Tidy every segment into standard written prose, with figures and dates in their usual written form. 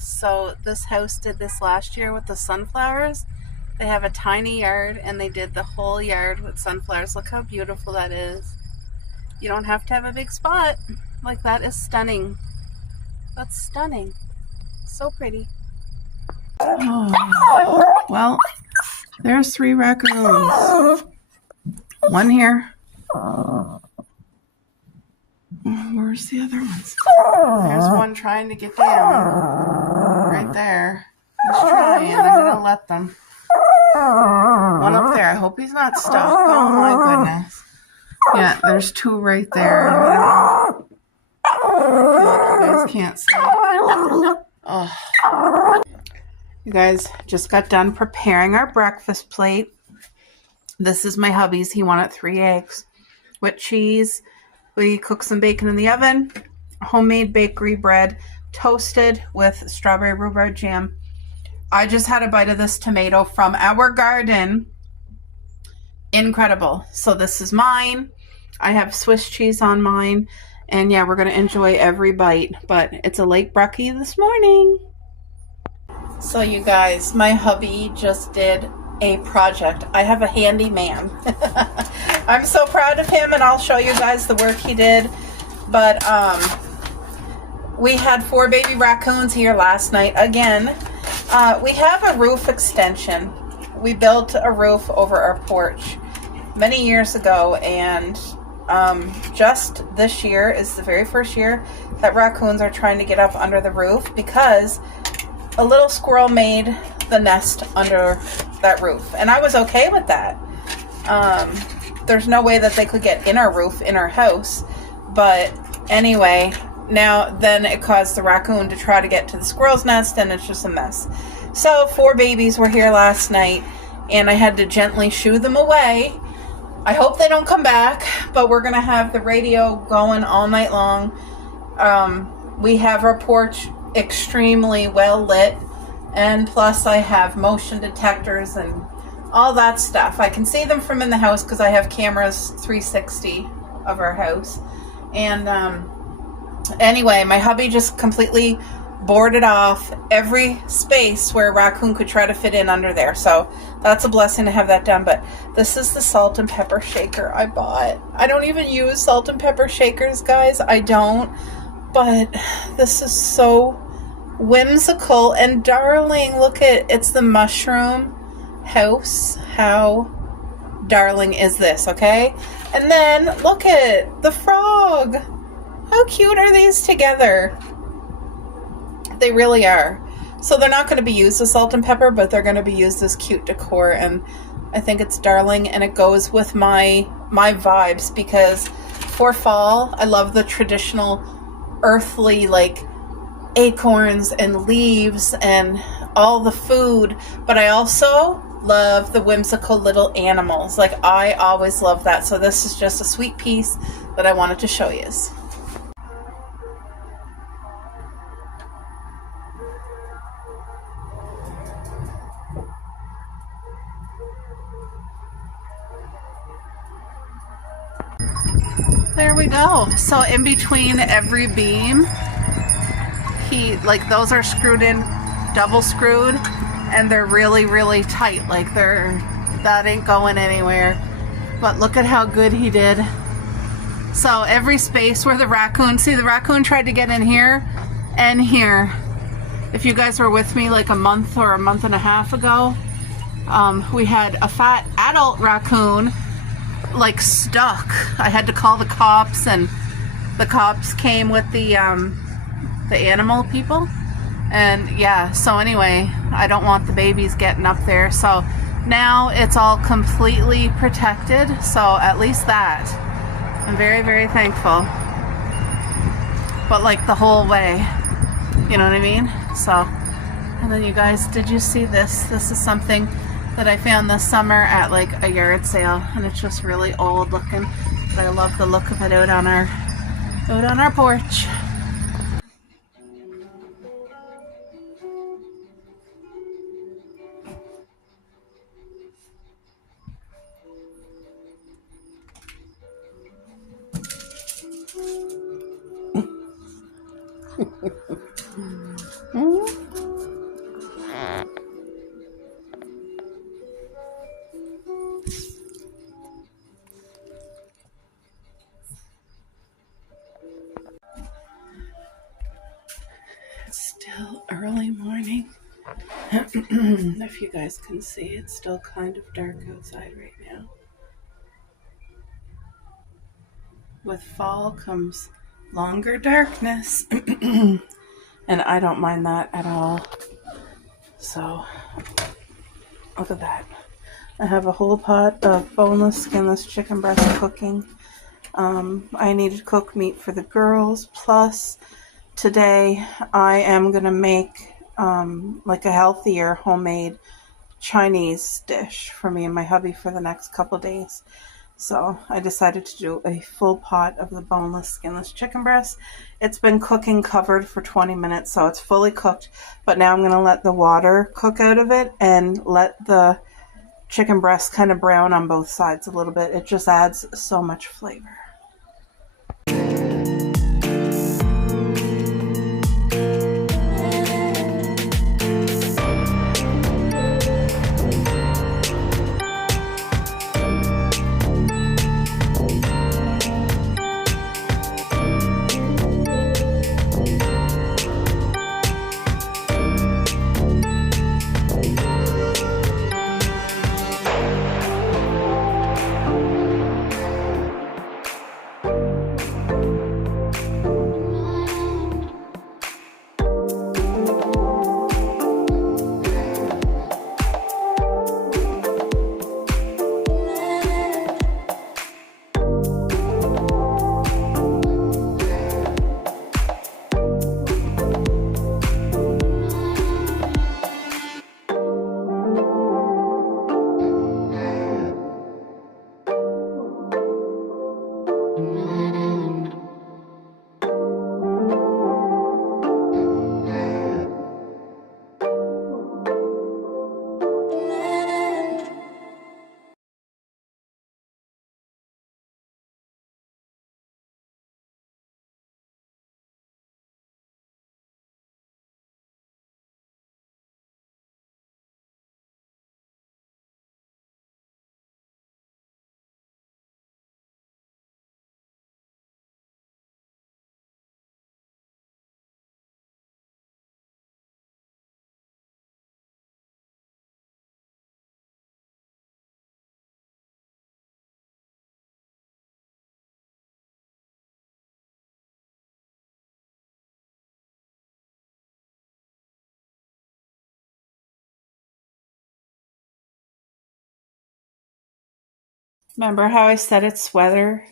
So this house did this last year with the sunflowers. They have a tiny yard and they did the whole yard with sunflowers. Look how beautiful that is. You don't have to have a big spot. Like, that is stunning. That's stunning. So pretty. Oh, well, there's 3 raccoons. One here. Where's the other ones? There's one trying to get down. Right there. He's trying. I'm going to let them. One up there. I hope he's not stuck. Oh my goodness. Yeah, there's 2 right there. I feel like you guys can't see. Oh. You guys just got done preparing our breakfast plate. This is my hubby's. He wanted 3 eggs with cheese. We cooked some bacon in the oven. Homemade bakery bread, toasted with strawberry rhubarb jam. I just had a bite of this tomato from our garden. Incredible. So this is mine. I have Swiss cheese on mine. And yeah, we're going to enjoy every bite. But it's a late brekkie this morning. So you guys, my hubby just did a project. I have a handyman. I'm so proud of him, and I'll show you guys the work he did. But we had 4 baby raccoons here last night again. We have a roof extension. We built a roof over our porch many years ago, and just this year is the very first year that raccoons are trying to get up under the roof because a little squirrel made the nest under that roof, and I was okay with that. There's no way that they could get in our roof in our house, but anyway, now then it caused the raccoon to try to get to the squirrel's nest, and it's just a mess. So 4 babies were here last night, and I had to gently shoo them away. I hope they don't come back, but we're gonna have the radio going all night long. We have our porch extremely well lit, and plus I have motion detectors and all that stuff. I can see them from in the house because I have cameras 360 of our house. And anyway, my hubby just completely boarded off every space where a raccoon could try to fit in under there. So that's a blessing to have that done. But this is the salt and pepper shaker I bought. I don't even use salt and pepper shakers, guys. I don't. But this is so whimsical and darling. Look at, it's the mushroom house. How darling is this, okay? And then look at the frog. How cute are these together? They really are. So they're not going to be used as salt and pepper, but they're going to be used as cute decor, and I think it's darling, and it goes with my vibes because for fall, I love the traditional earthly, like acorns and leaves and all the food, but I also love the whimsical little animals. Like, I always love that. So this is just a sweet piece that I wanted to show you. There we go. So in between every beam, those are screwed in, double screwed, and they're really, really tight. Like, that ain't going anywhere. But look at how good he did. So every space where the raccoon tried to get in here and here. If you guys were with me like a month or a month and a half ago, we had a fat adult raccoon like stuck. I had to call the cops, and the cops came with the animal people. And yeah, so anyway, I don't want the babies getting up there. So now it's all completely protected. So at least that. I'm very, very thankful. But like the whole way, you know what I mean? So, and then you guys, did you see this? This is something that I found this summer at like a yard sale, and it's just really old looking, but I love the look of it out on our porch. Still early morning. If you guys can see, it's still kind of dark outside right now. With fall comes longer darkness. And I don't mind that at all. So, look at that. I have a whole pot of boneless, skinless chicken breast cooking. I need to cook meat for the girls. Plus, today I am going to make like a healthier homemade Chinese dish for me and my hubby for the next couple days. So I decided to do a full pot of the boneless, skinless chicken breast. It's been cooking covered for 20 minutes, so it's fully cooked. But now I'm going to let the water cook out of it and let the chicken breast kind of brown on both sides a little bit. It just adds so much flavor. Remember how I said it's weather?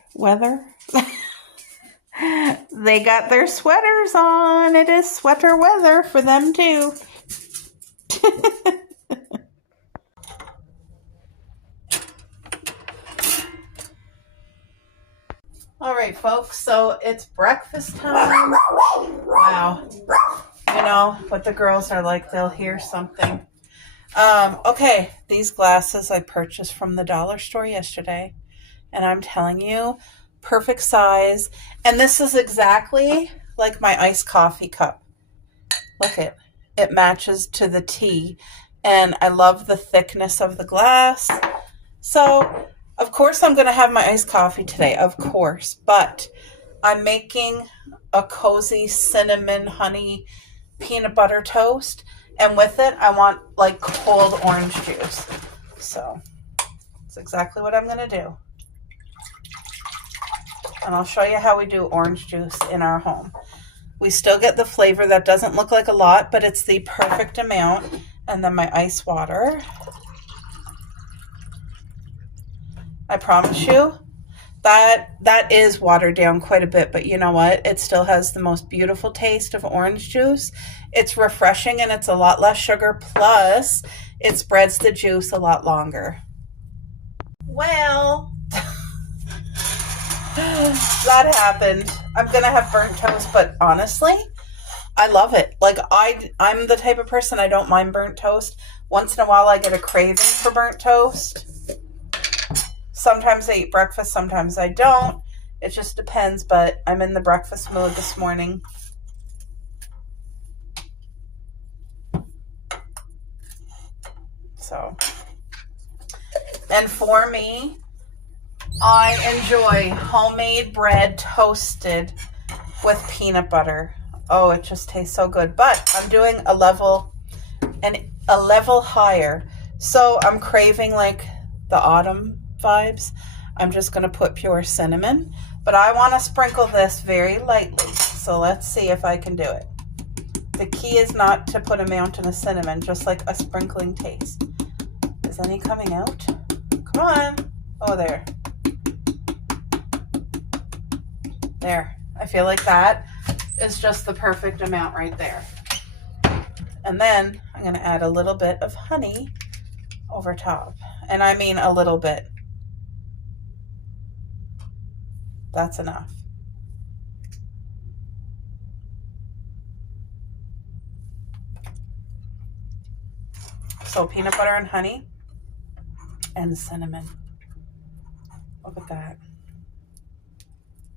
They got their sweaters on. It is sweater weather for them too. All right, folks, so it's breakfast time. Wow. You know what the girls are like, they'll hear something. Okay, these glasses I purchased from the dollar store yesterday, and I'm telling you, perfect size. And this is exactly like my iced coffee cup. Look it matches to the tea, and I love the thickness of the glass. So, of course, I'm going to have my iced coffee today, of course, but I'm making a cozy cinnamon honey peanut butter toast. And with it, I want like cold orange juice. So that's exactly what I'm going to do. And I'll show you how we do orange juice in our home. We still get the flavor that doesn't look like a lot, but it's the perfect amount. And then my ice water. I promise you that is watered down quite a bit, but you know what? It still has the most beautiful taste of orange juice. It's refreshing and it's a lot less sugar, plus it spreads the juice a lot longer. Well, that happened. I'm gonna have burnt toast, but honestly, I love it. Like I'm the type of person, I don't mind burnt toast. Once in a while I get a craving for burnt toast. Sometimes I eat breakfast, sometimes I don't. It just depends, but I'm in the breakfast mood this morning. So, and for me, I enjoy homemade bread toasted with peanut butter. Oh, it just tastes so good. But I'm doing a level higher. So I'm craving like the autumn vibes. I'm just going to put pure cinnamon, but I want to sprinkle this very lightly. So let's see if I can do it. The key is not to put a mountain of cinnamon, just like a sprinkling taste. Is any coming out? Come on. Oh, there. There. I feel like that is just the perfect amount right there. And then I'm going to add a little bit of honey over top. And I mean a little bit. That's enough. So peanut butter and honey and cinnamon. Look at that.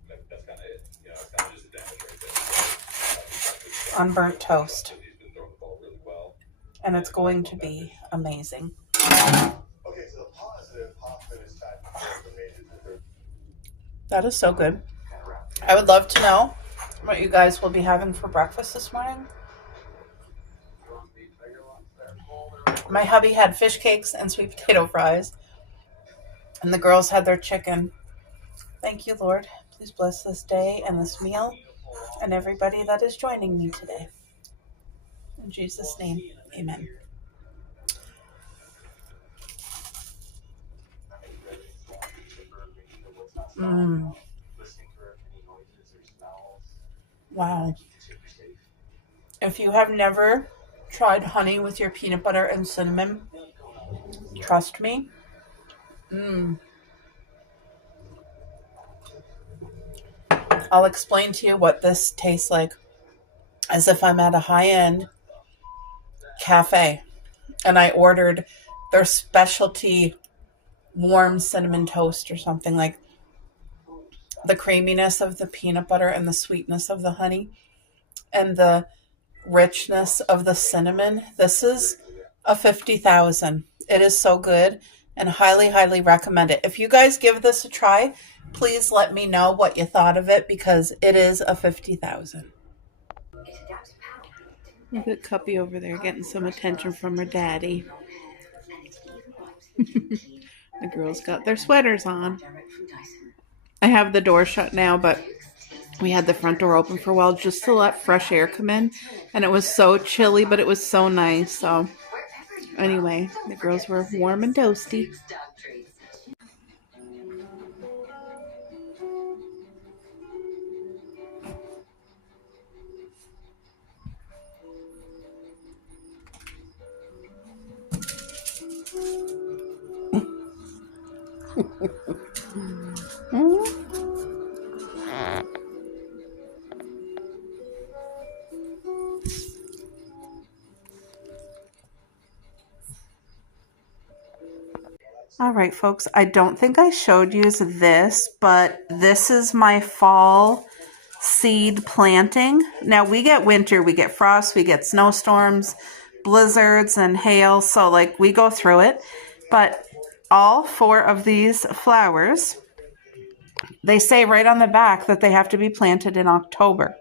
That's kind of it. You know, it's kind of just a damage right there. Unburnt toast. And it's going to be amazing. That is so good. I would love to know what you guys will be having for breakfast this morning. My hubby had fish cakes and sweet potato fries. And the girls had their chicken. Thank you, Lord. Please bless this day and this meal and everybody that is joining me today. In Jesus' name, amen. Wow. If you have never tried honey with your peanut butter and cinnamon, trust me. I'll explain to you what this tastes like as if I'm at a high-end cafe and I ordered their specialty warm cinnamon toast or something. Like the creaminess of the peanut butter and the sweetness of the honey and the richness of the cinnamon. This is a 50,000. It is so good and highly, highly recommend it. If you guys give this a try, please let me know what you thought of it because it is a 50,000. Look at Cuppy over there getting some attention from her daddy. The girls got their sweaters on. I have the door shut now, but we had the front door open for a while just to let fresh air come in. And it was so chilly, but it was so nice. So anyway, the girls were warm and toasty. All right, folks, I don't think I showed you this, but this is my fall seed planting. Now, we get winter, we get frost, we get snowstorms, blizzards, and hail, so like we go through it. But all 4 of these flowers, they say right on the back that they have to be planted in October.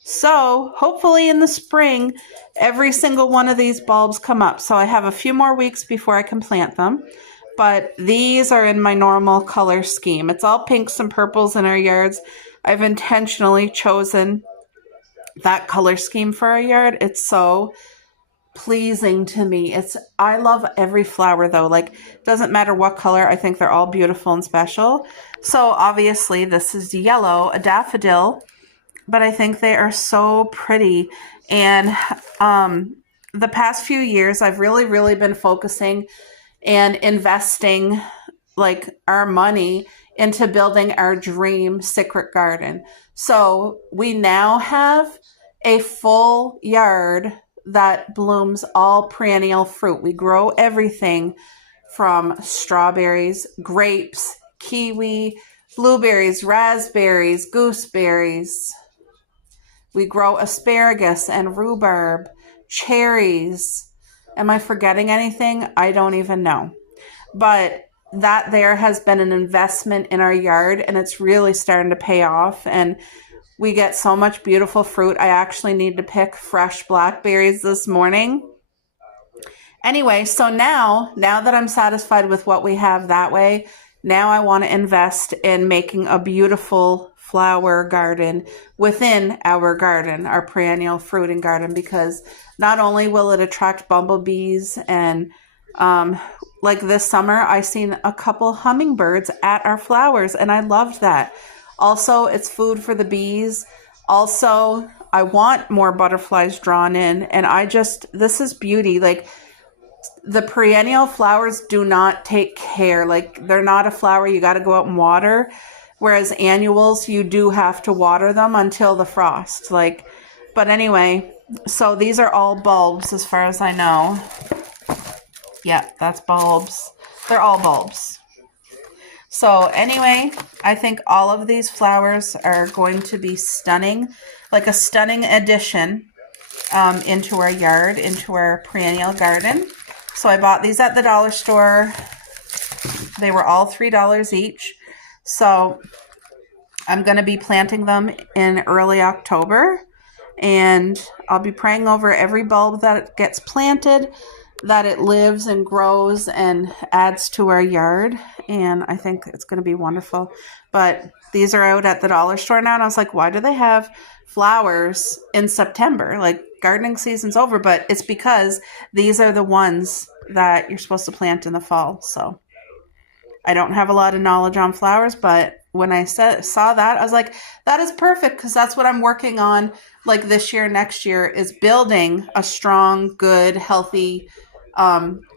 So hopefully in the spring, every single one of these bulbs come up. So I have a few more weeks before I can plant them. But these are in my normal color scheme. It's all pinks and purples in our yards. I've intentionally chosen that color scheme for our yard. It's so pleasing to me. I love every flower though. Like, doesn't matter what color. I think they're all beautiful and special. So obviously this is yellow, a daffodil, but I think they are so pretty. And the past few years, I've really been focusing and investing like our money into building our dream secret garden. So we now have a full yard that blooms all perennial fruit. We grow everything from strawberries, grapes, kiwi, blueberries, raspberries, gooseberries. We grow asparagus and rhubarb, cherries. Am I forgetting anything? I don't even know. But that there has been an investment in our yard and it's really starting to pay off. And We get so much beautiful fruit. I actually need to pick fresh blackberries this morning. Anyway, so now that I'm satisfied with what we have that way, now I want to invest in making a beautiful flower garden within our garden, our perennial fruiting garden, because not only will it attract bumblebees and like this summer, I seen a couple hummingbirds at our flowers and I loved that. Also, it's food for the bees. Also, I want more butterflies drawn in, and this is beauty. Like, the perennial flowers do not take care. Like, they're not a flower you got to go out and water. Whereas annuals, you do have to water them until the frost. Like, but anyway, so these are all bulbs as far as I know. Yeah, that's bulbs. They're all bulbs. So anyway, I think all of these flowers are going to be stunning, like a stunning addition into our yard, into our perennial garden. So I bought these at the dollar store. They were all $3 each. So I'm going to be planting them in early October, and I'll be praying over every bulb that gets planted, that it lives and grows and adds to our yard. And I think it's going to be wonderful. But these are out at the dollar store now, and I was like, why do they have flowers in September? Like, gardening season's over, but it's because these are the ones that you're supposed to plant in the fall. So I don't have a lot of knowledge on flowers, but when I saw that, I was like, that is perfect, because that's what I'm working on, like this year, next year, is building a strong, good, healthy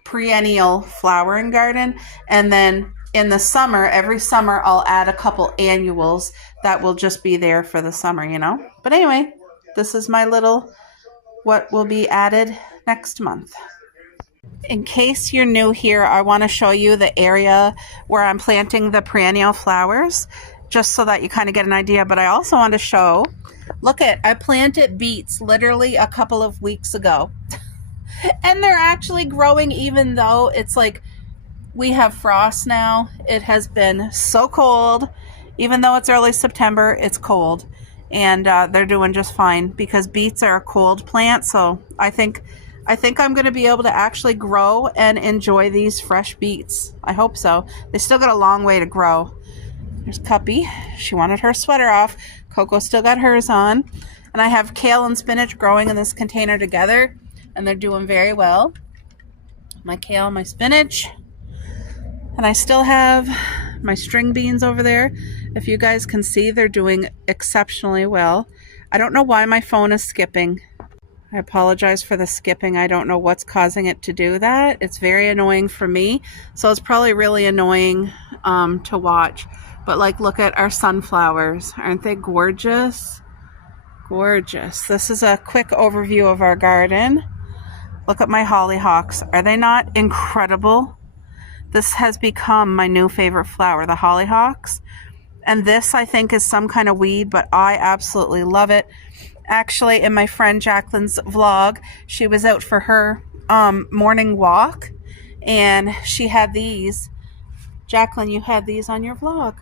perennial flowering garden. And then in the summer, every summer, I'll add a couple annuals that will just be there for the summer, you know? But anyway, this is my little, what will be added next month. In case you're new here, I want to show you the area where I'm planting the perennial flowers, just so that you kind of get an idea. But I also want to show, I planted beets literally a couple of weeks ago. And they're actually growing, even though it's like we have frost now. It has been so cold. Even though it's early September, it's cold. And they're doing just fine, because beets are a cold plant. So I think I'm going to be able to actually grow and enjoy these fresh beets. I hope so. They still got a long way to grow. There's Cuppy. She wanted her sweater off. Coco still got hers on. And I have kale and spinach growing in this container together, and they're doing very well. My kale, my spinach. And I still have my string beans over there. If you guys can see, they're doing exceptionally well. I don't know why my phone is skipping. I apologize for the skipping. I don't know what's causing it to do that. It's very annoying for me. So it's probably really annoying to watch. But like, look at our sunflowers. Aren't they gorgeous? Gorgeous. This is a quick overview of our garden. Look at my hollyhocks. Are they not incredible? This has become my new favorite flower, the hollyhocks. And this, I think, is some kind of weed, but I absolutely love it. Actually, in my friend Jacqueline's vlog, she was out for her morning walk, and she had these. Jacqueline, you had these on your vlog.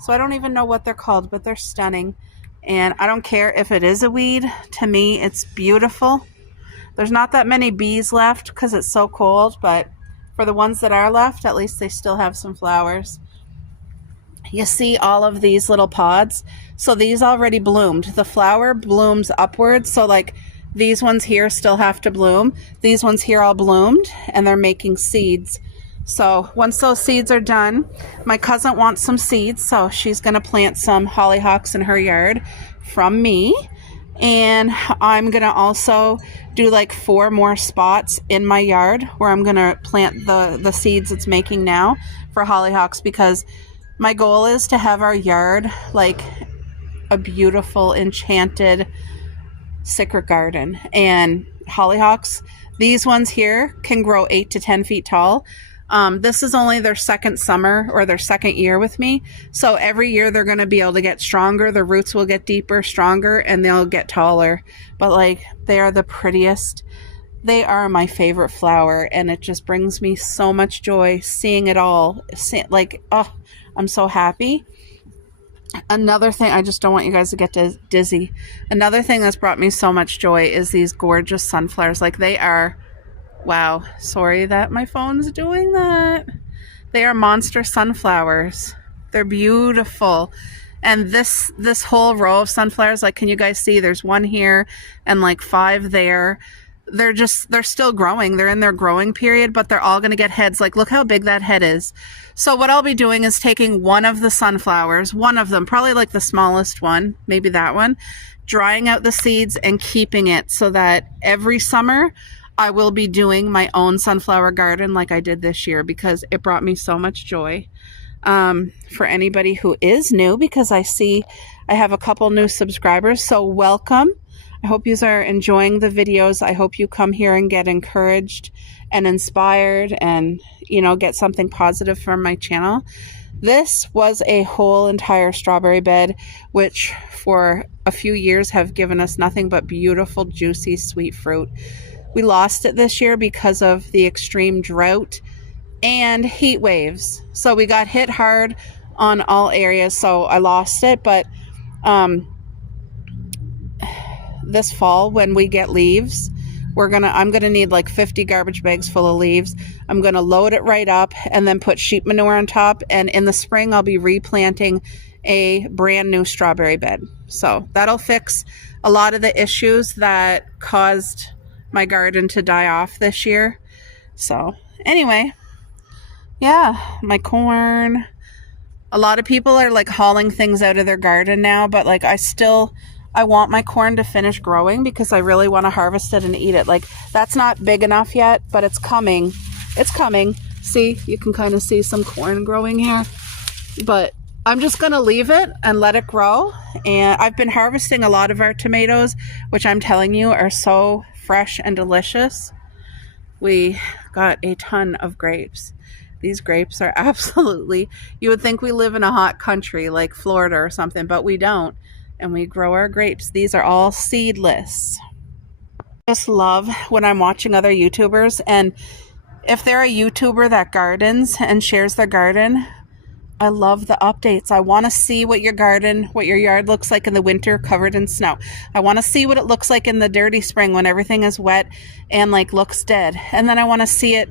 So I don't even know what they're called, but they're stunning. And I don't care if it is a weed. To me, it's beautiful. There's not that many bees left because it's so cold, but for the ones that are left, at least they still have some flowers. You see all of these little pods? So these already bloomed. The flower blooms upwards. So like these ones here still have to bloom. These ones here all bloomed, and they're making seeds. So once those seeds are done, my cousin wants some seeds. So she's going to plant some hollyhocks in her yard from me. And I'm going to also do like 4 more spots in my yard where I'm going to plant the seeds it's making now for hollyhocks, because my goal is to have our yard like a beautiful, enchanted secret garden. And hollyhocks, these ones here can grow 8 to 10 feet tall. This is only their second summer or their second year with me. So every year they're going to be able to get stronger. The roots will get deeper, stronger, and they'll get taller. But like, they are the prettiest. They are my favorite flower, and it just brings me so much joy seeing it all. Like, oh, I'm so happy. Another thing, I just don't want you guys to get dizzy. Another thing that's brought me so much joy is these gorgeous sunflowers. Like, they are, wow, sorry that my phone's doing that. They are monster sunflowers. They're beautiful. And this whole row of sunflowers, like, can you guys see? There's one here and like 5 there. They're still growing. They're in their growing period, but they're all going to get heads. Like, look how big that head is. So what I'll be doing is taking one of the sunflowers, one of them, probably like the smallest one, maybe that one, drying out the seeds and keeping it so that every summer I will be doing my own sunflower garden like I did this year, because it brought me so much joy. For anybody who is new, because I see I have a couple new subscribers, so welcome. I hope you are enjoying the videos. I hope you come here and get encouraged and inspired and, you know, get something positive from my channel. This was a whole entire strawberry bed, which for a few years have given us nothing but beautiful, juicy, sweet fruit. We lost it this year because of the extreme drought and heat waves. So we got hit hard on all areas, so I lost it. But this fall, when we get leaves, I'm gonna need like 50 garbage bags full of leaves. I'm gonna load it right up and then put sheep manure on top, and in the spring I'll be replanting a brand new strawberry bed. So that'll fix a lot of the issues that caused my garden to die off this year. So anyway, yeah, my corn. A lot of people are like hauling things out of their garden now, but like I want my corn to finish growing because I really want to harvest it and eat it. Like, that's not big enough yet, but it's coming. It's coming. See, you can kind of see some corn growing here, but I'm just going to leave it and let it grow. And I've been harvesting a lot of our tomatoes, which I'm telling you are so fresh and delicious. We got a ton of grapes. These grapes are absolutely, you would think we live in a hot country like Florida or something, but we don't. And we grow our grapes. These are all seedless. I just love when I'm watching other YouTubers, and if they're a YouTuber that gardens and shares their garden, I love the updates. I want to see what your yard looks like in the winter covered in snow. I want to see what it looks like in the dirty spring when everything is wet and like looks dead. And then I want to see it,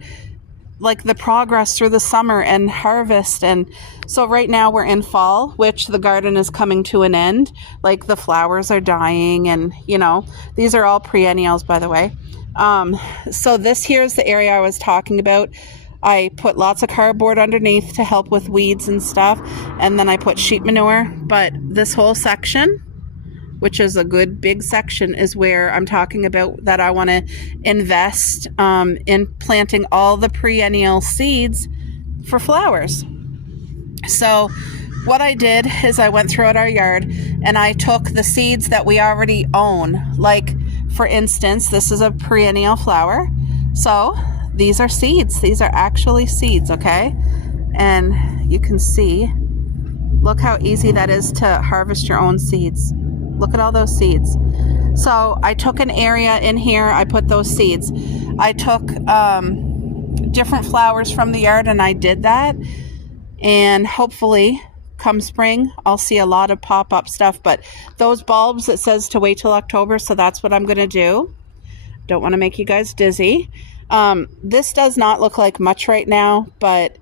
like the progress through the summer and harvest. And so right now we're in fall, which the garden is coming to an end. Like, the flowers are dying, and you know, these are all perennials, by the way. So this here is the area I was talking about. I put lots of cardboard underneath to help with weeds and stuff, and then I put sheep manure. But this whole section, which is a good big section, is where I'm talking about that I want to invest in planting all the perennial seeds for flowers. So what I did is I went throughout our yard and I took the seeds that we already own. Like, for instance, this is a perennial flower. So these are seeds. These are actually seeds, okay? And you can see, look how easy that is to harvest your own seeds. Look at all those seeds. So I took an area in here, I put those seeds. I took different flowers from the yard and I did that. And hopefully come spring, I'll see a lot of pop-up stuff. But those bulbs, it says to wait till October, so that's what I'm going to do. Don't want to make you guys dizzy. This does not look like much right now, but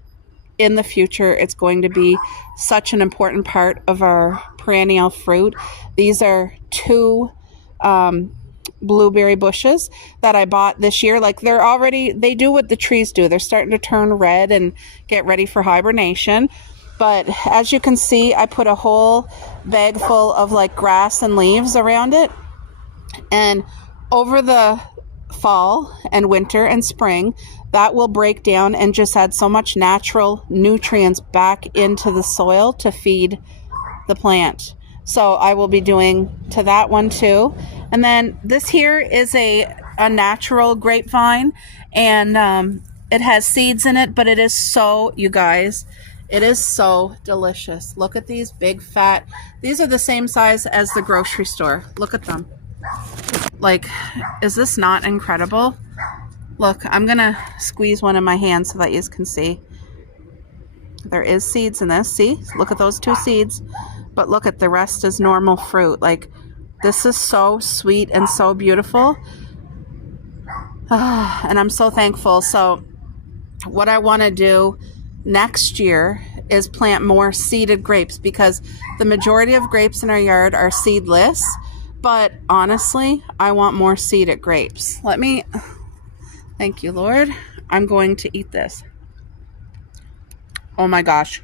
in the future, it's going to be such an important part of our perennial fruit. These are 2 blueberry bushes that I bought this year. Like, they do what the trees do. They're starting to turn red and get ready for hibernation. But as you can see, I put a whole bag full of like grass and leaves around it. And over the fall and winter and spring, that will break down and just add so much natural nutrients back into the soil to feed the plant. So I will be doing to that one too. And then this here is a natural grapevine, and it has seeds in it, but it is so, you guys, it is so delicious. Look at these big fat, these are the same size as the grocery store. Look at them. Like, is this not incredible? Look, I'm gonna squeeze one in my hand so that you can see. There is seeds in this. See, look at those 2 seeds. but look at the rest is normal fruit. Like, this is so sweet and so beautiful. And I'm so thankful. So what I want to do next year is plant more seeded grapes, because the majority of grapes in our yard are seedless. But honestly, I want more seeded grapes. Thank you, Lord. I'm going to eat this. Oh my gosh.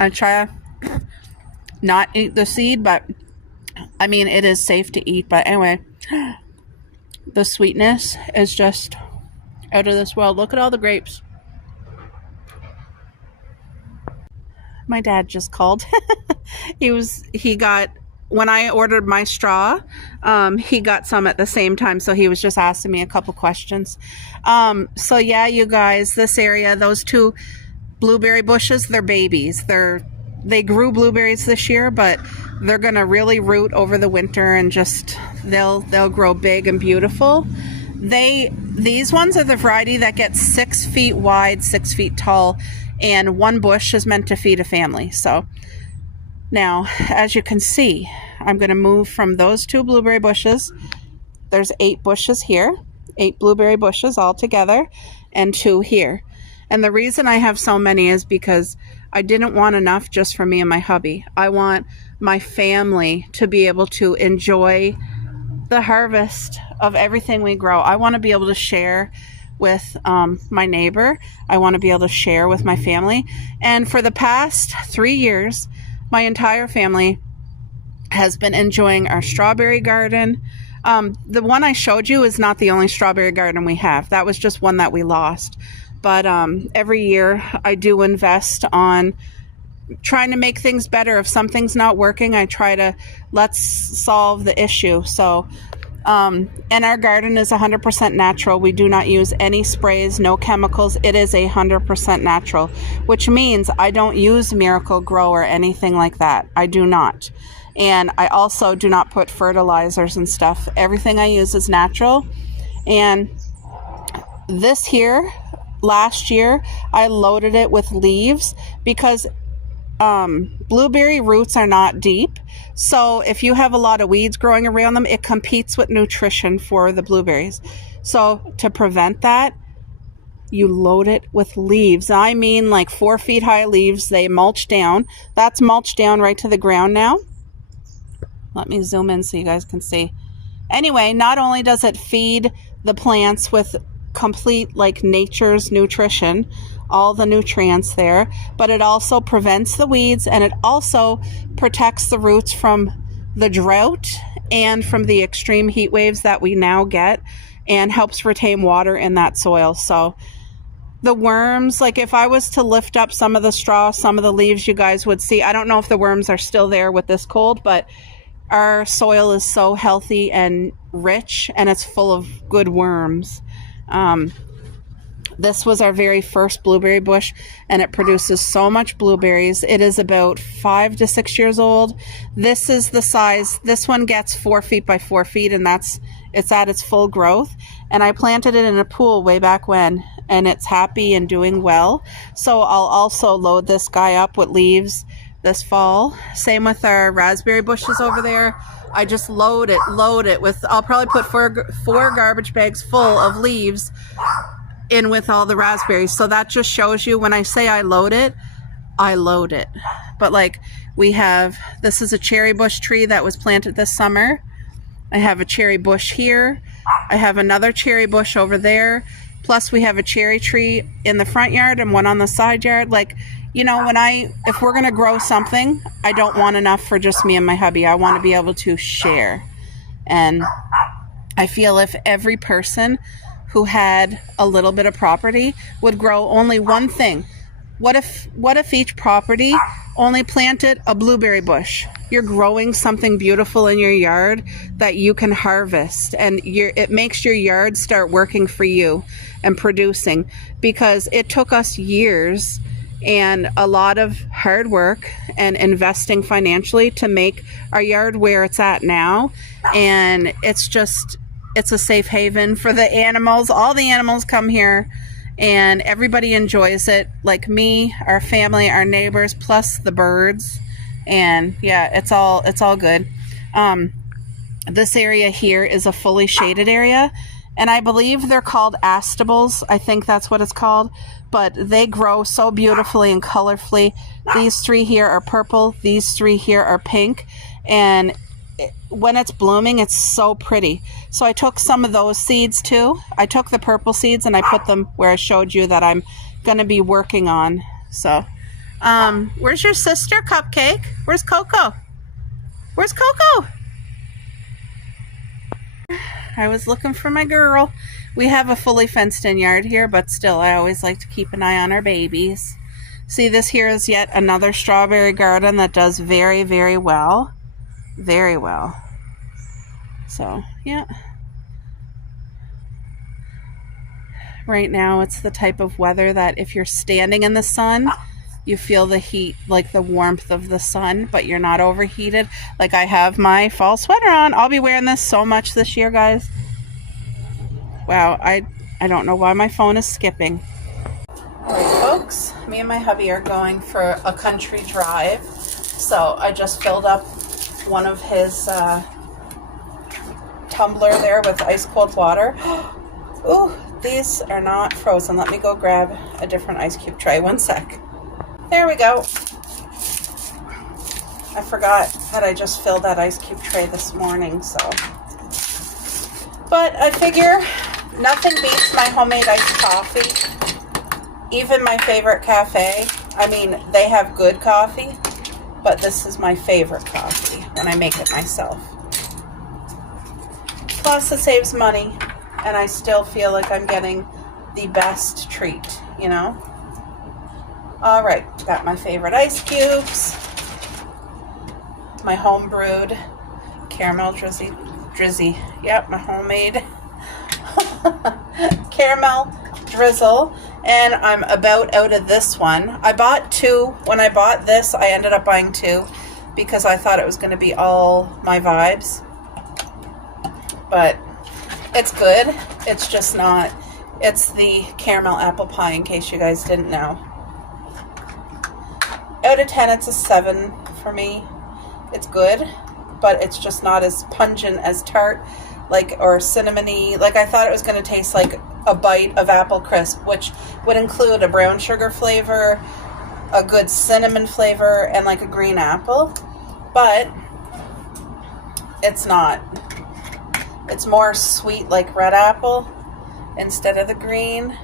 I try not eat the seed, but I mean, it is safe to eat. But anyway, the sweetness is just out of this world. Look at all the grapes. My dad just called. He got, when I ordered my straw, he got some at the same time. So he was just asking me a couple questions. So yeah, you guys, this area, those 2 blueberry bushes, they're babies. They grew blueberries this year, but they're going to really root over the winter and just, they'll grow big and beautiful. These ones are the variety that gets 6 feet wide, 6 feet tall, and 1 bush is meant to feed a family. So now, as you can see, I'm going to move from those 2 blueberry bushes. There's 8 bushes here, 8 blueberry bushes all together, and 2 here. And the reason I have so many is because I didn't want enough just for me and my hubby. I want my family to be able to enjoy the harvest of everything we grow. I want to be able to share with my neighbor. I want to be able to share with my family. And for the past 3 years, my entire family has been enjoying our strawberry garden. The one I showed you is not the only strawberry garden we have. That was just one that we lost. But every year I do invest on trying to make things better. If something's not working, I try to let's solve the issue. So and our garden is 100% natural. We do not use any sprays, no chemicals. It is 100% natural, which means I don't use Miracle-Gro or anything like that. I do not. And I also do not put fertilizers and stuff. Everything I use is natural. And this here, last year, I loaded it with leaves because blueberry roots are not deep. So if you have a lot of weeds growing around them, it competes with nutrition for the blueberries. So to prevent that, you load it with leaves. I mean like 4 feet high leaves. They mulch down. That's mulched down right to the ground now. Let me zoom in so you guys can see. Anyway, not only does it feed the plants with complete like nature's nutrition, all the nutrients there, but it also prevents the weeds, and it also protects the roots from the drought and from the extreme heat waves that we now get, and helps retain water in that soil. So the worms, like if I was to lift up some of the straw, some of the leaves, you guys would see, I don't know if the worms are still there with this cold, but our soil is so healthy and rich, and it's full of good worms. This was our very first blueberry bush, and it produces so much blueberries. It is about 5 to 6 years old. This is the size. This one gets 4 feet by 4 feet, and it's at its full growth. And I planted it in a pool way back when, and it's happy and doing well. So I'll also load this guy up with leaves this fall. Same with our raspberry bushes over there. I just load it with, I'll probably put four garbage bags full of leaves in with all the raspberries. So that just shows you, when I say I load it. But like, this is a cherry bush tree that was planted this summer. I have a cherry bush here. I have another cherry bush over there. Plus we have a cherry tree in the front yard and one on the side yard. Like, you know, if we're going to grow something, I don't want enough for just me and my hubby. I want to be able to share. And I feel if every person who had a little bit of property would grow only one thing. What if each property only planted a blueberry bush? You're growing something beautiful in your yard that you can harvest, and it makes your yard start working for you and producing, because it took us years and a lot of hard work and investing financially to make our yard where it's at now. And it's a safe haven for the animals. All the animals come here and everybody enjoys it, like me, our family, our neighbors, plus the birds. And yeah, it's all good. This area here is a fully shaded area, and I believe they're called astables. I think that's what it's called, but they grow so beautifully and colorfully. These 3 here are purple, these 3 here are pink, and when it's blooming, it's so pretty. So I took some of those seeds too. I took the purple seeds and I put them where I showed you that I'm going to be working on. So, where's your sister, Cupcake? Where's Coco? Where's Coco? I was looking for my girl. We have a fully fenced in yard here, but still, I always like to keep an eye on our babies. See, this here is yet another strawberry garden that does very, very well. Very well. So, yeah. Right now, it's the type of weather that if you're standing in the sun, you feel the heat, like the warmth of the sun, but you're not overheated. Like I have my fall sweater on. I'll be wearing this so much this year, guys. Wow, I don't know why my phone is skipping. All right, folks, me and my hubby are going for a country drive. So I just filled up one of his tumbler there with ice cold water. Ooh, these are not frozen. Let me go grab a different ice cube tray. One sec. There we go. I forgot that I just filled that ice cube tray this morning, so. But I figure nothing beats my homemade iced coffee. Even my favorite cafe. I mean, they have good coffee, but this is my favorite coffee when I make it myself. Plus, it saves money, and I still feel like I'm getting the best treat, you know? All right, got my favorite ice cubes, my home brewed caramel drizzy. Yep, my homemade caramel drizzle. And I'm about out of this one. I bought 2. When I bought this, I ended up buying 2 because I thought it was going to be all my vibes. But it's good. It's just not. It's the caramel apple pie, in case you guys didn't know. Out of 10, it's a 7 for me. It's good, but it's just not as pungent as tart, like, or cinnamony. Like, I thought it was going to taste like a bite of apple crisp, which would include a brown sugar flavor, a good cinnamon flavor, and like a green apple. But it's not. It's more sweet like red apple instead of the green.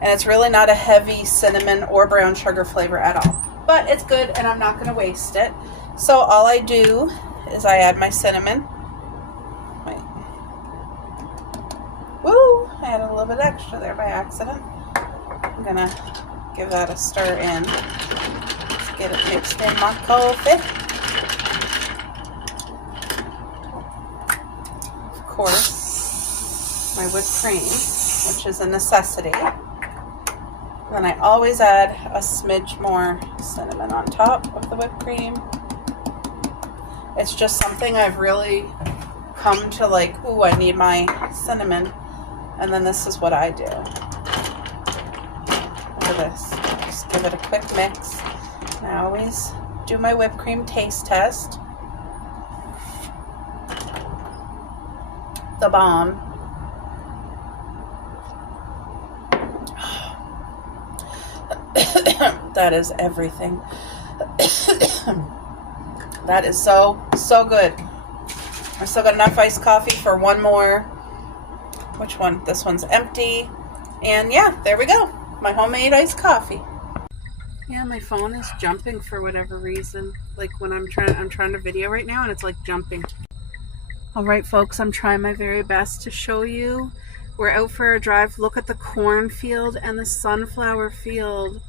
And it's really not a heavy cinnamon or brown sugar flavor at all. But it's good, and I'm not going to waste it. So all I do is I add my cinnamon. Wait. Woo! I added a little bit extra there by accident. I'm going to give that a stir in. Let's get it mixed in my coffee. Of course, my whipped cream, which is a necessity. Then I always add a smidge more cinnamon on top of the whipped cream. It's just something I've really come to like, ooh, I need my cinnamon. And then this is what I do. Look at this. Just give it a quick mix. And I always do my whipped cream taste test. The bomb. That is everything. That is so good. I still got enough iced coffee for one more. Which one? This one's empty. And yeah, there we go. My homemade iced coffee. Yeah, my phone is jumping for whatever reason. Like when I'm trying to video right now and it's like jumping. All right, folks, I'm trying my very best to show you. We're out for a drive. Look at the cornfield and the sunflower field.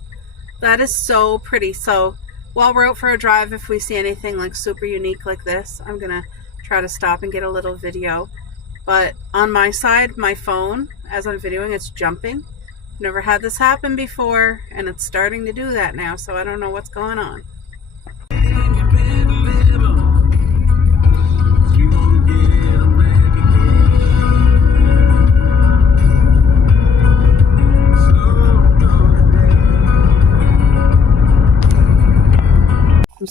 That is so pretty. So while we're out for a drive, if we see anything like super unique like this, I'm gonna try to stop and get a little video. But on my side, my phone, as I'm videoing, it's jumping. Never had this happen before, and it's starting to do that now, so I don't know what's going on.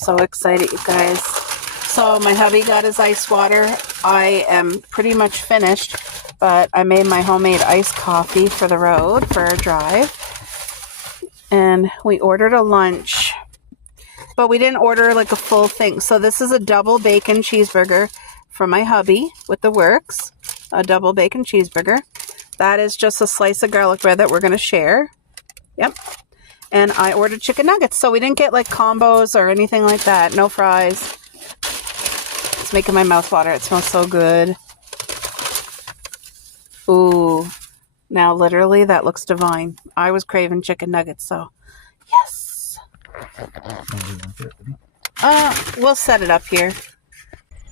so excited, you guys. So my hubby got his ice water. I am pretty much finished, but I made my homemade iced coffee for the road for our drive. And we ordered a lunch, but we didn't order like a full thing. So this is a double bacon cheeseburger from my hubby with the works. A double bacon cheeseburger. That is just a slice of garlic bread that we're going to share. Yep. And I ordered chicken nuggets. So we didn't get like combos or anything like that. No fries. It's making my mouth water. It smells so good. Ooh. Now literally that looks divine. I was craving chicken nuggets, so yes. We'll set it up here.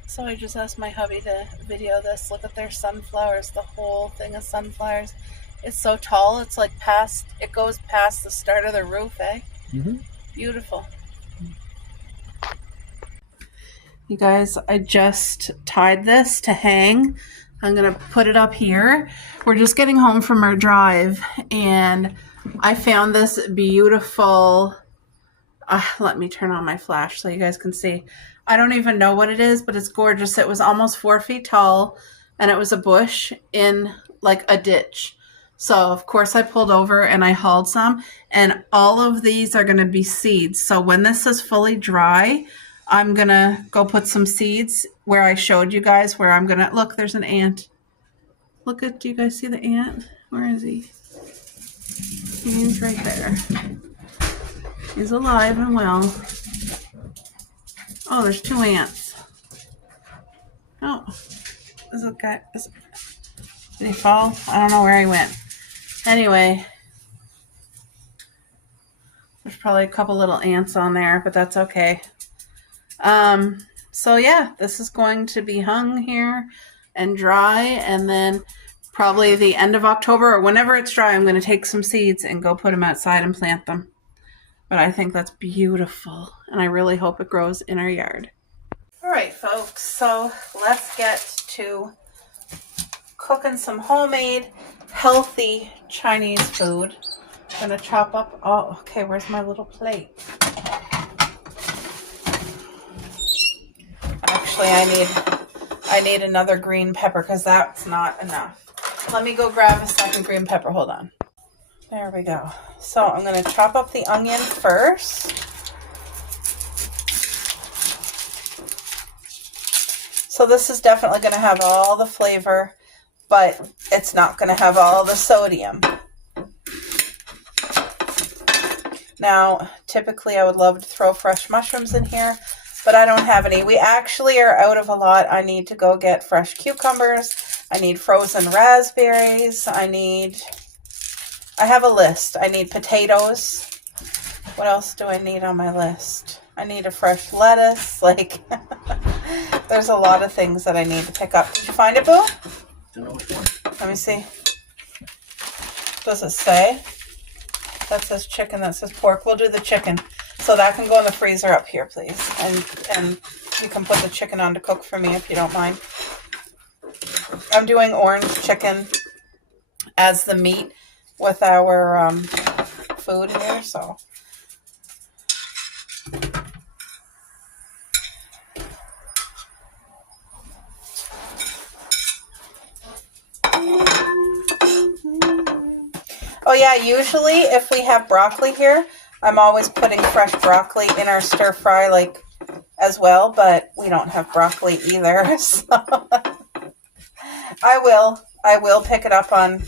So I just asked my hubby to video this. Look at their sunflowers. The whole thing of sunflowers. It's so tall. It's like it goes past the start of the roof, eh? Mm-hmm. Beautiful. You guys, I just tied this to hang. I'm going to put it up here. We're just getting home from our drive, and I found this beautiful, let me turn on my flash so you guys can see. I don't even know what it is, but it's gorgeous. It was almost 4 feet tall, and it was a bush in like a ditch. So, of course, I pulled over and I hauled some, and all of these are going to be seeds. So when this is fully dry, I'm going to go put some seeds where I showed you guys where I'm going to, look, there's an ant. Look at, do you guys see the ant? Where is he? He's right there. He's alive and well. Oh, there's 2 ants. Oh, did he fall? I don't know where he went. Anyway, there's probably a couple little ants on there, but that's okay. So yeah, this is going to be hung here and dry, and then probably the end of October or whenever it's dry, I'm going to take some seeds and go put them outside and plant them. But I think that's beautiful, and I really hope it grows in our yard. All right, folks, so let's get to cooking some homemade, healthy Chinese food. I'm going to chop up, oh, okay, where's my little plate? Actually, I need another green pepper because that's not enough. Let me go grab a second green pepper. Hold on. There we go. So I'm going to chop up the onion first. So this is definitely going to have all the flavor, but it's not going to have all the sodium. Now, typically I would love to throw fresh mushrooms in here, but I don't have any. We actually are out of a lot. I need to go get fresh cucumbers. I need frozen raspberries. I have a list. I need potatoes. What else do I need on my list? I need a fresh lettuce. Like, there's a lot of things that I need to pick up. Did you find it, Boo? Don't know which one. Let me see. Does it say? That says chicken, that says pork. We'll do the chicken. So that can go in the freezer up here, please. And you can put the chicken on to cook for me if you don't mind. I'm doing orange chicken as the meat with our food here, so. Oh yeah, usually if we have broccoli here, I'm always putting fresh broccoli in our stir fry like as well, but we don't have broccoli either. So I will pick it up on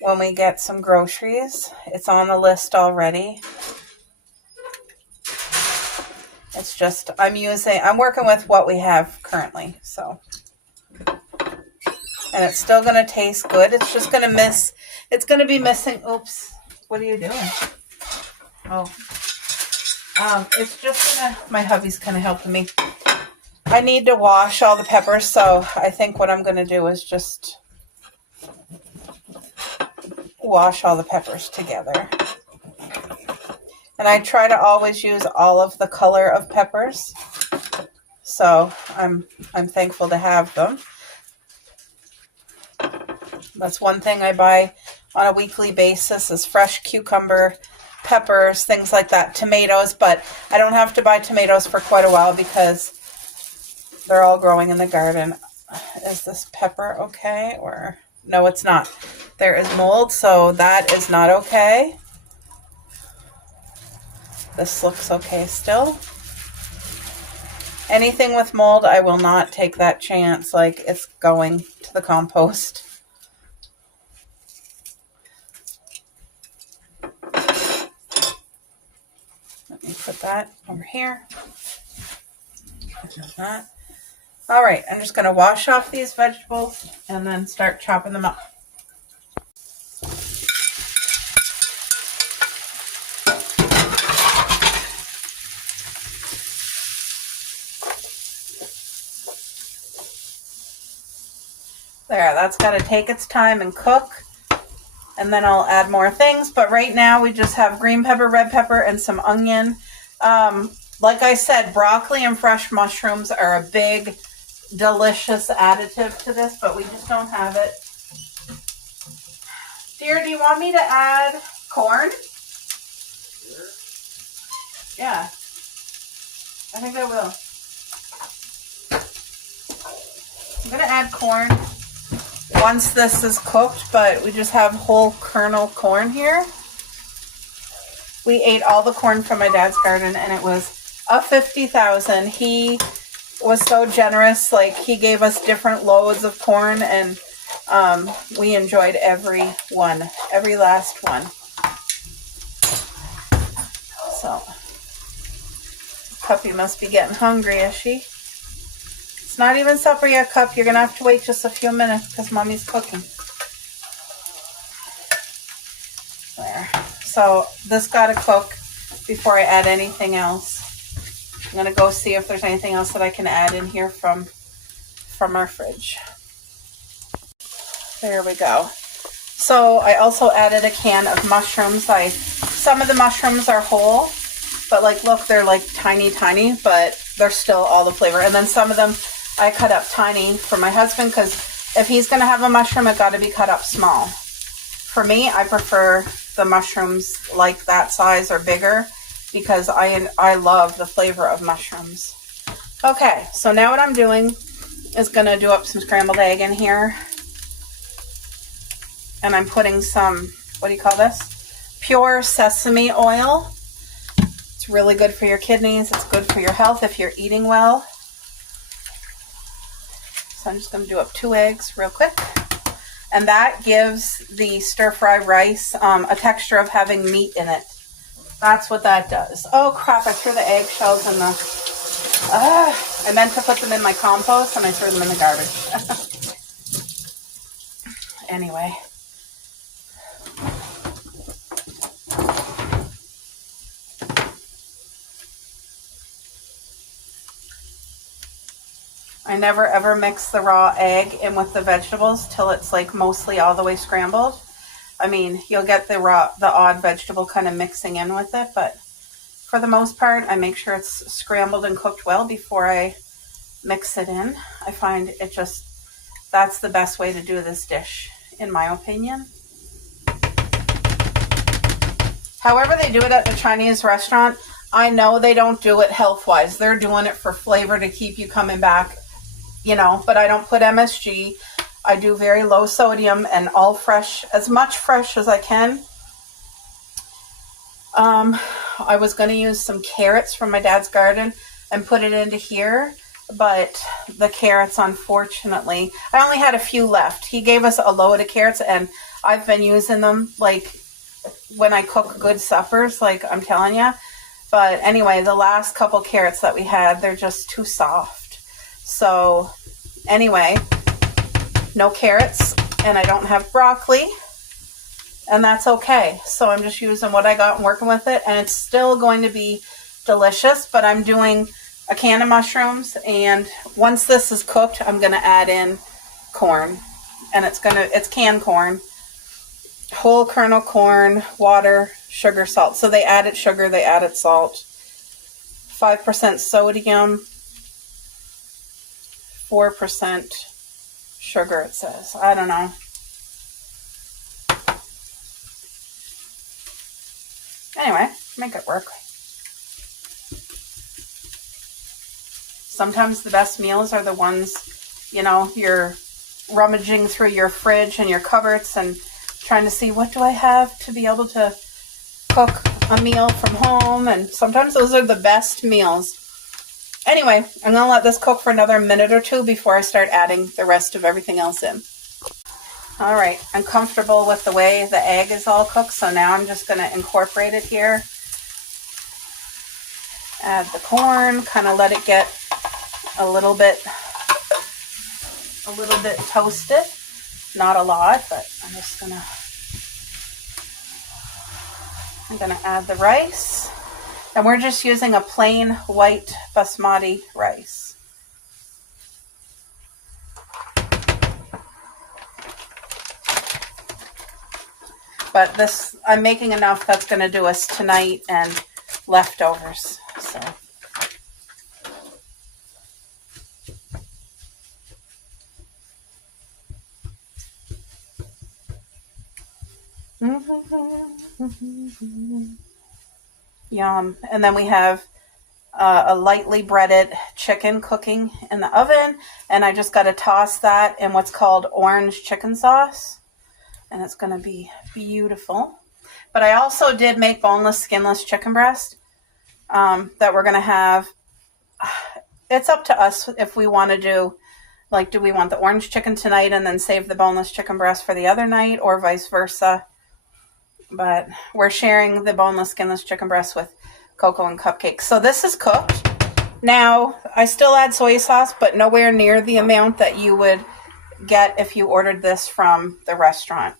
when we get some groceries. It's on the list already. It's just I'm working with what we have currently, so. And it's still going to taste good. It's just going to be missing. Oops. What are you doing? Oh. It's just going to, my hubby's kind of helping me. I need to wash all the peppers, so I think what I'm going to do is just wash all the peppers together. And I try to always use all of the color of peppers. So I'm thankful to have them. That's one thing I buy on a weekly basis is fresh cucumber peppers, things like that, tomatoes, but I don't have to buy tomatoes for quite a while because they're all growing in the garden. Is this pepper okay? Or no, it's not. There is mold, so that is not okay. This looks okay still. Anything with mold, I will not take that chance. Like, it's going to the compost. Let me put that over here. That. All right, I'm just going to wash off these vegetables and then start chopping them up. There, that's got to take its time and cook. And then I'll add more things. But right now we just have green pepper, red pepper, and some onion. Like I said, broccoli and fresh mushrooms are a big, delicious additive to this, but we just don't have it. Dear, do you want me to add corn? Sure. Yeah. I think I will. I'm going to add corn once this is cooked, but we just have whole kernel corn here. We ate all the corn from my dad's garden, and it was a 50,000. He was so generous. Like, he gave us different loads of corn, and we enjoyed every one, every last one. So, puppy must be getting hungry, is she? It's not even supper yet, Cup. You're going to have to wait just a few minutes because Mommy's cooking. There. So this got to cook before I add anything else. I'm going to go see if there's anything else that I can add in here from our fridge. There we go. So I also added a can of mushrooms. Some of the mushrooms are whole, but like, look, they're like tiny, but they're still all the flavor. And then some of them I cut up tiny for my husband because if he's going to have a mushroom, it got to be cut up small. For me, I prefer the mushrooms like that size or bigger because I love the flavor of mushrooms. Okay, so now what I'm doing is going to do up some scrambled egg in here. And I'm putting some, what do you call this? Pure sesame oil. It's really good for your kidneys. It's good for your health if you're eating well. So I'm just going to do up 2 eggs real quick. And that gives the stir-fry rice a texture of having meat in it. That's what that does. Oh, crap. I threw the eggshells in the... I meant to put them in my compost, and I threw them in the garbage. Anyway. I never ever mix the raw egg in with the vegetables till it's like mostly all the way scrambled. I mean, you'll get the odd vegetable kind of mixing in with it, but for the most part, I make sure it's scrambled and cooked well before I mix it in. I find that's the best way to do this dish, in my opinion. However they do it at the Chinese restaurant, I know they don't do it health-wise. They're doing it for flavor to keep you coming back. But I don't put MSG. I do very low sodium and all fresh, as much fresh as I can. I was going to use some carrots from my dad's garden and put it into here, but the carrots, unfortunately, I only had a few left. He gave us a load of carrots, and I've been using them, like, when I cook good suppers, like I'm telling you. But anyway, the last couple carrots that we had, they're just too soft. So anyway, no carrots, and I don't have broccoli, and that's okay. So I'm just using what I got and working with it, and it's still going to be delicious, but I'm doing a can of mushrooms, and once this is cooked, I'm going to add in corn, and it's canned corn, whole kernel corn, water, sugar, salt. So they added sugar, they added salt, 5% sodium, 4% sugar, it says. I don't know. Anyway, make it work. Sometimes the best meals are the ones, you know, you're rummaging through your fridge and your cupboards and trying to see, what do I have to be able to cook a meal from home? And sometimes those are the best meals. Anyway, I'm going to let this cook for another minute or two before I start adding the rest of everything else in. All right, I'm comfortable with the way the egg is all cooked, so now I'm just going to incorporate it here. Add the corn, kind of let it get a little bit toasted. Not a lot, but I'm gonna add the rice. And we're just using a plain white basmati rice. But this, I'm making enough that's gonna do us tonight and leftovers, so. Yum. And then we have a lightly breaded chicken cooking in the oven, and I just got to toss that in what's called orange chicken sauce, and it's going to be beautiful. But I also did make boneless, skinless chicken breast that we're going to have. It's up to us if we want to do, like, do we want the orange chicken tonight and then save the boneless chicken breast for the other night, or vice versa. But we're sharing the boneless, skinless chicken breast with Coco and Cupcake. So this is cooked. Now, I still add soy sauce, but nowhere near the amount that you would get if you ordered this from the restaurant.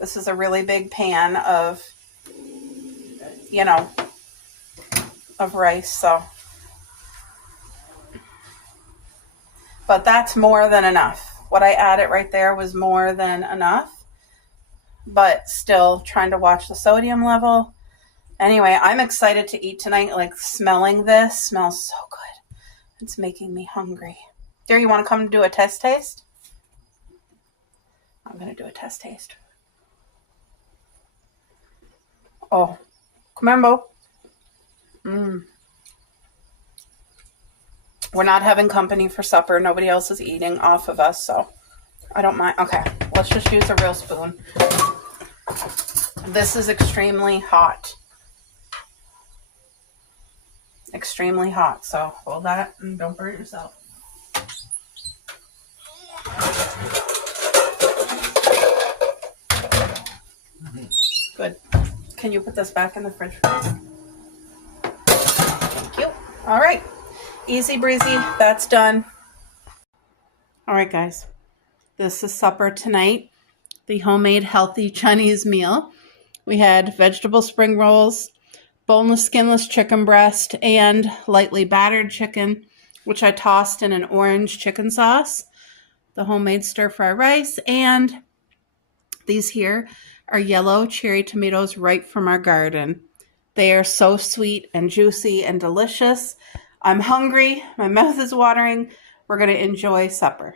This is a really big pan of, you know, of rice, so. But that's more than enough. What I added right there was more than enough. But still trying to watch the sodium level. Anyway, I'm excited to eat tonight. Like, smelling this smells so good. It's making me hungry. Dear, you want to come do a test taste? I'm going to do a test taste. Oh, come here, Bo. We're not having company for supper. Nobody else is eating off of us, so I don't mind. Okay, let's just use a real spoon. This is extremely hot. Extremely hot, so hold that and don't burn yourself. Good. Can you put this back in the fridge for me? Thank you. All right. Easy breezy. That's done. All right, guys. This is supper tonight. The homemade healthy Chinese meal. We had vegetable spring rolls, boneless, skinless chicken breast, and lightly battered chicken, which I tossed in an orange chicken sauce, the homemade stir-fry rice, and these here are yellow cherry tomatoes right from our garden. They are so sweet and juicy and delicious. I'm hungry. My mouth is watering. We're going to enjoy supper.